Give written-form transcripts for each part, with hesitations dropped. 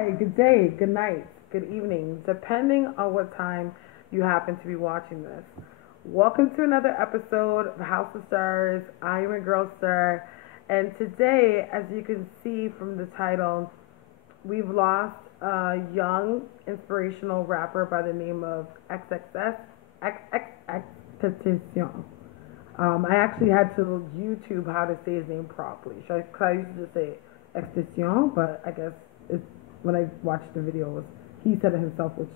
Hi, good day, good night, good evening, depending on what time you happen to be watching this. Welcome to another episode of House of Stars. I am your girl Starre, and today, as you can see from the title, we've lost a young inspirational rapper by the name of Xxxtentacion. I actually had to YouTube how to say his name properly. Cause I used to just say Extension, but I guess it's when I watched the video, he said it himself, was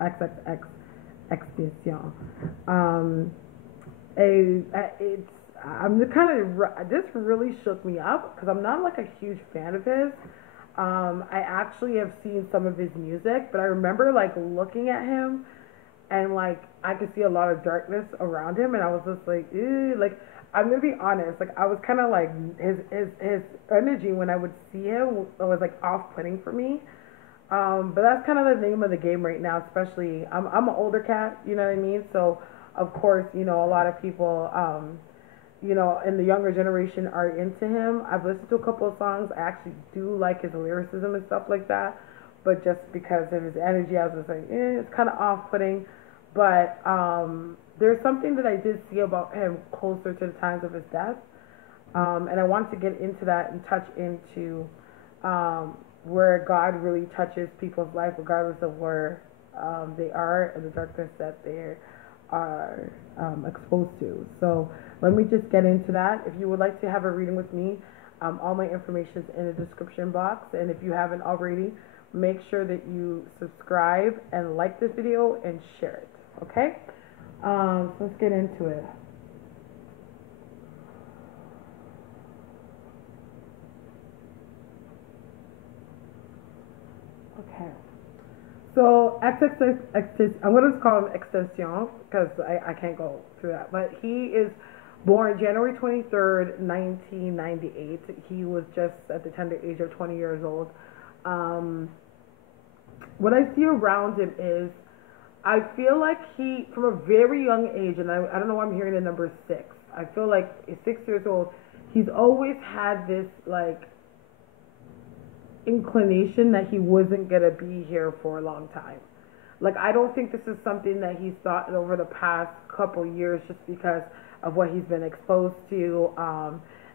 XXX Extension. Um, it's I'm just kind of this really shook me up because I'm not like a huge fan of his. I actually have seen some of his music, but I remember like looking at him and like I could see a lot of darkness around him, and I was just like, ew. Like I'm gonna be honest, like I was kind of like his energy when I would see him was like off-putting for me. But that's kind of the name of the game right now. Especially, I'm an older cat, you know what I mean. So of course, a lot of people, in the younger generation are into him. I've listened to a couple of songs. I actually do like his lyricism and stuff like that. But just because of his energy, I was just like, it's kind of off-putting. But there's something that I did see about him closer to the times of his death, and I wanted to get into that and touch into where God really touches people's life, regardless of where they are and the darkness that they are exposed to. So let me just get into that. If you would like to have a reading with me, all my information is in the description box, and if you haven't already, make sure that you subscribe and like this video and share it. Okay? So let's get into it. Okay. So XXX, I'm going to call him Extension because I can't go through that. But he is born January 23rd, 1998. He was just at the tender age of 20 years old. What I see around him is I feel like he, from a very young age, and I don't know why I'm hearing the number six. I feel like at 6 years old, he's always had this like inclination that he wasn't gonna be here for a long time. Like I don't think this is something that he's thought over the past couple years, just because of what he's been exposed to,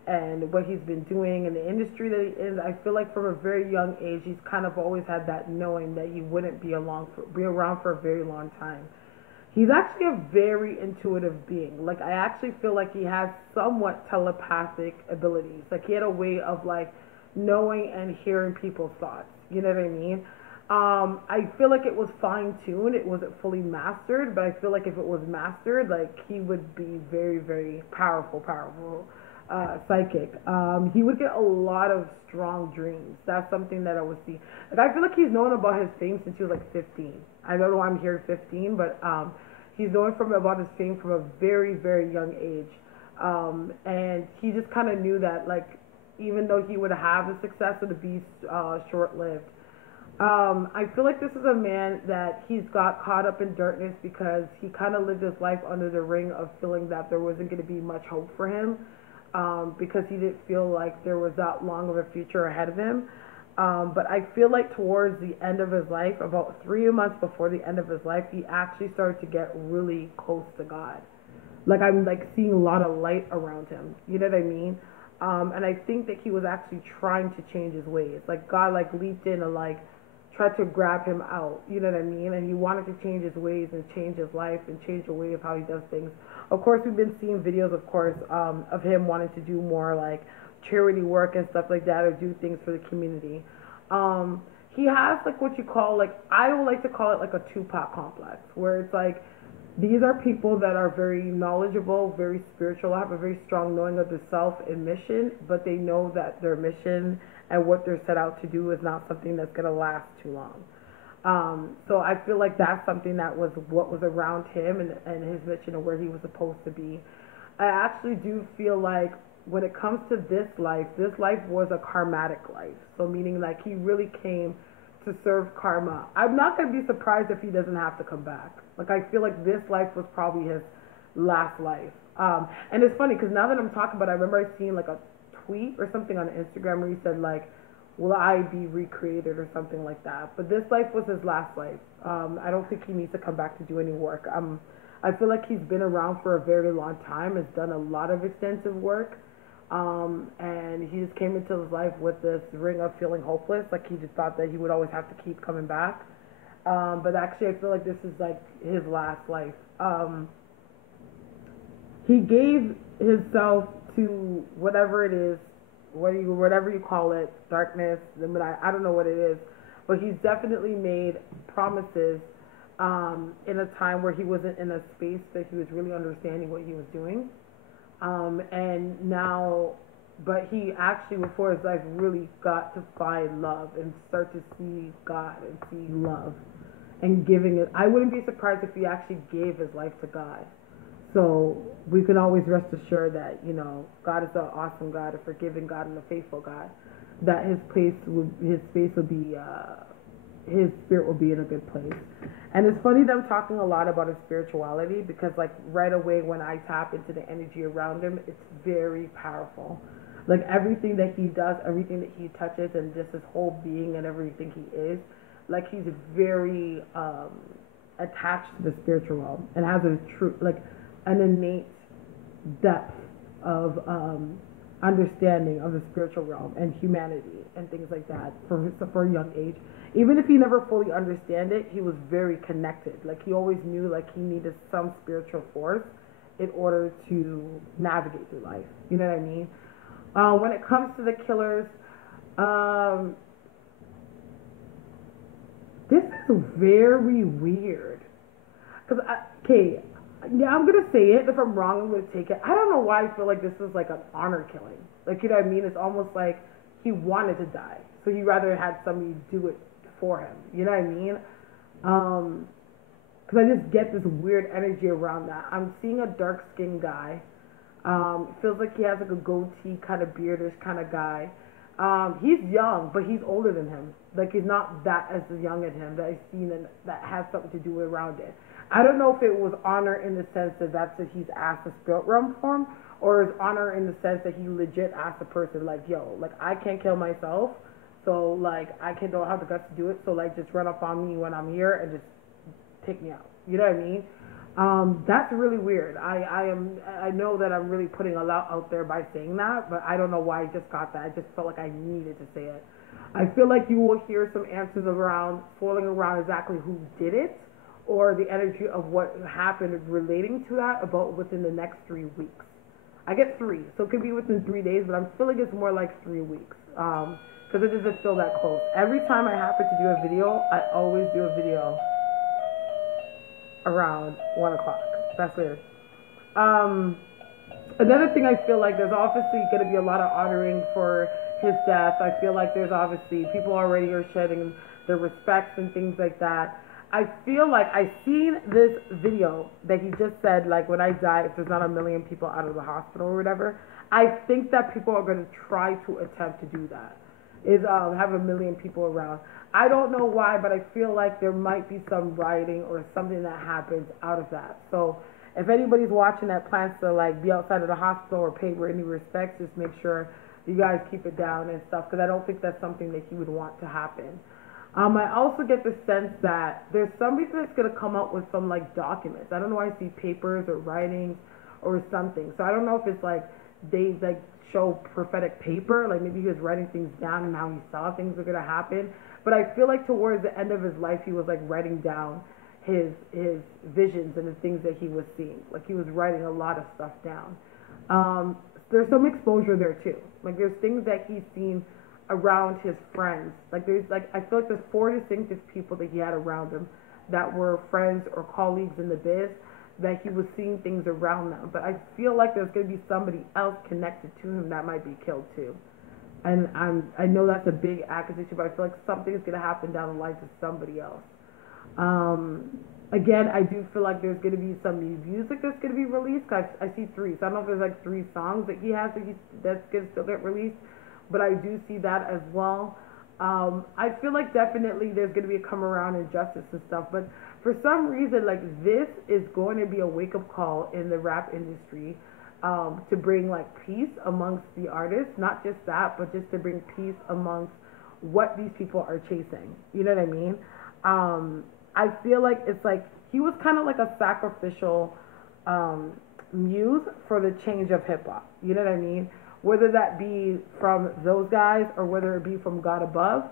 and what he's been doing in the industry that he is. I feel like from a very young age, he's kind of always had that knowing that he wouldn't be around for a very long time. He's actually a very intuitive being. Like I actually feel like he has somewhat telepathic abilities. Like he had a way of like knowing and hearing people's thoughts. You know what I mean? I feel like it was fine tuned. It wasn't fully mastered, but I feel like if it was mastered, like he would be very, very powerful psychic. He would get a lot of strong dreams. That's something that I would see. Like I feel like he's known about his fame since he was like 15. I don't know why I'm here 15, but he's known about his fame from a very, very young age. And he just kind of knew that, like, even though he would have the success, it would be short-lived. I feel like this is a man that he's got caught up in darkness because he kind of lived his life under the ring of feeling that there wasn't going to be much hope for him, because he didn't feel like there was that long of a future ahead of him. But I feel like towards the end of his life, about 3 months before the end of his life, he actually started to get really close to God. Like I'm like seeing a lot of light around him. You know what I mean? And I think that he was actually trying to change his ways. Like God like leaped in and like tried to grab him out. You know what I mean? And he wanted to change his ways and change his life and change the way of how he does things. Of course, we've been seeing videos, of course, of him wanting to do more like charity work and stuff like that, or do things for the community. He has like what you call, like, I would like to call it like a Tupac complex, where it's like these are people that are very knowledgeable, very spiritual, have a very strong knowing of the self and mission, but they know that their mission and what they're set out to do is not something that's going to last too long. So I feel like that's something that was what was around him and his mission and where he was supposed to be. I actually do feel like when it comes to this life was a karmatic life. So meaning like he really came to serve karma. I'm not going to be surprised if he doesn't have to come back. Like I feel like this life was probably his last life. And it's funny because now that I'm talking about it, I remember I seen like a tweet or something on Instagram where he said like, will I be recreated or something like that. But this life was his last life. I don't think he needs to come back to do any work. I feel like he's been around for a very long time, has done a lot of extensive work, and he just came into his life with this ring of feeling hopeless, like he just thought that he would always have to keep coming back. But actually, I feel like this is like his last life. He gave himself to whatever it is, whatever you call it, darkness. I don't know what it is, but he's definitely made promises in a time where he wasn't in a space that he was really understanding what he was doing. And now, but he actually, before his life, really got to find love and start to see God and see love and giving it. I wouldn't be surprised if he actually gave his life to God. So we can always rest assured that, you know, God is an awesome God, a forgiving God, and a faithful God. That his space will be, his spirit will be in a good place. And it's funny that I'm talking a lot about his spirituality because, like, right away when I tap into the energy around him, it's very powerful. Like, everything that he does, everything that he touches, and just his whole being and everything he is, like, he's very attached to the spiritual realm and has a true, like, an innate depth of understanding of the spiritual realm and humanity and things like that for a young age. Even if he never fully understood it, he was very connected. Like, he always knew, like, he needed some spiritual force in order to navigate through life. You know what I mean? When it comes to the killers, this is very weird. Because, yeah, I'm going to say it. If I'm wrong, I'm going to take it. I don't know why I feel like this is like an honor killing. Like, you know what I mean? It's almost like he wanted to die. So he rather had somebody do it for him. You know what I mean? Because I just get this weird energy around that. I'm seeing a dark-skinned guy. It feels like he has like a goatee, kind of beardish kind of guy. He's young, but he's older than him. Like, he's not that as young as him that I've seen and that has something to do around it. I don't know if it was honor in the sense that that's what he's asked the spirit realm for him, or is honor in the sense that he legit asked the person, like, yo, like, I can't kill myself, so, like, I don't have the guts to do it, so, like, just run up on me when I'm here and just take me out. You know what I mean? That's really weird. I know that I'm really putting a lot out there by saying that, but I don't know why I just got that. I just felt like I needed to say it. I feel like you will hear some answers swirling around exactly who did it, or the energy of what happened relating to that about within the next 3 weeks. I get 3, so it could be within 3 days, but I'm feeling it's more like 3 weeks, because it doesn't feel that close. Every time I happen to do a video, I always do a video around 1 o'clock. That's weird. Another thing, I feel like there's obviously going to be a lot of honoring for his death. I feel like there's obviously people already are shedding their respects and things like that. I feel like I seen this video that he just said, like, when I die, if there's not a million people out of the hospital or whatever, I think that people are going to try to attempt to do that, is have a million people around. I don't know why, but I feel like there might be some rioting or something that happens out of that. So if anybody's watching that plans to, like, be outside of the hospital or pay any respects, just make sure you guys keep it down and stuff, because I don't think that's something that he would want to happen. I also get the sense that there's somebody that's going to come up with some, like, documents. I don't know why I see papers or writings or something. So I don't know if it's, like, they, like, show prophetic paper. Like, maybe he was writing things down and now he saw things were going to happen. But I feel like towards the end of his life, he was, like, writing down his visions and the things that he was seeing. Like, he was writing a lot of stuff down. There's some exposure there, too. Like, there's things that he's seen around his friends. Like, there's, like, I feel like there's 4 distinctive people that he had around him that were friends or colleagues in the biz, that he was seeing things around them. But I feel like there's going to be somebody else connected to him that might be killed too. And I know that's a big accusation, but I feel like something is going to happen down the line to somebody else. Again, I do feel like there's going to be some new music that's going to be released. I see 3, so I don't know if there's like 3 songs that he has that's going to still get released, but I do see that as well. I feel like definitely there's going to be a come around in justice and stuff, but for some reason, like, this is going to be a wake-up call in the rap industry, to bring, like, peace amongst the artists. Not just that, but just to bring peace amongst what these people are chasing. You know what I mean? I feel like it's like he was kind of like a sacrificial muse for the change of hip hop. You know what I mean? Whether that be from those guys or whether it be from God above,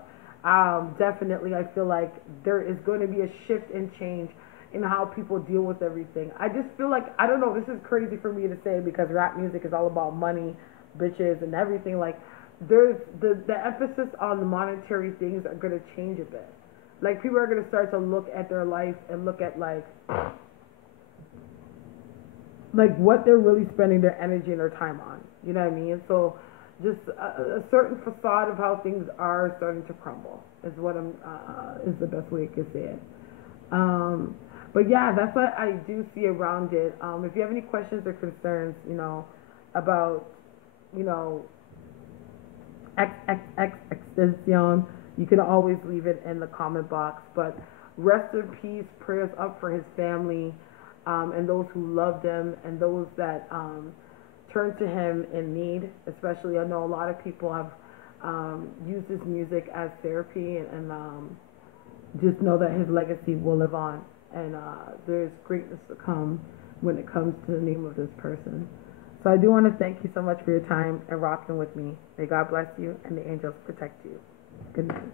definitely I feel like there is going to be a shift and change in how people deal with everything. I just feel like, I don't know, this is crazy for me to say because rap music is all about money, bitches, and everything. Like, there's the emphasis on the monetary things are going to change a bit. Like, people are going to start to look at their life and look at like what they're really spending their energy and their time on. You know what I mean? So just a certain facade of how things are starting to crumble is what is the best way I could say it. But yeah, that's what I do see around it. If you have any questions or concerns, you know, about, you know, Xxxtentacion, you can always leave it in the comment box. But rest in peace, prayers up for his family, and those who loved him and those that turned to him in need. Especially, I know a lot of people have used his music as therapy, and just know that his legacy will live on, and there's greatness to come when it comes to the name of this person. So I do want to thank you so much for your time and rocking with me. May God bless you and the angels protect you. Good night.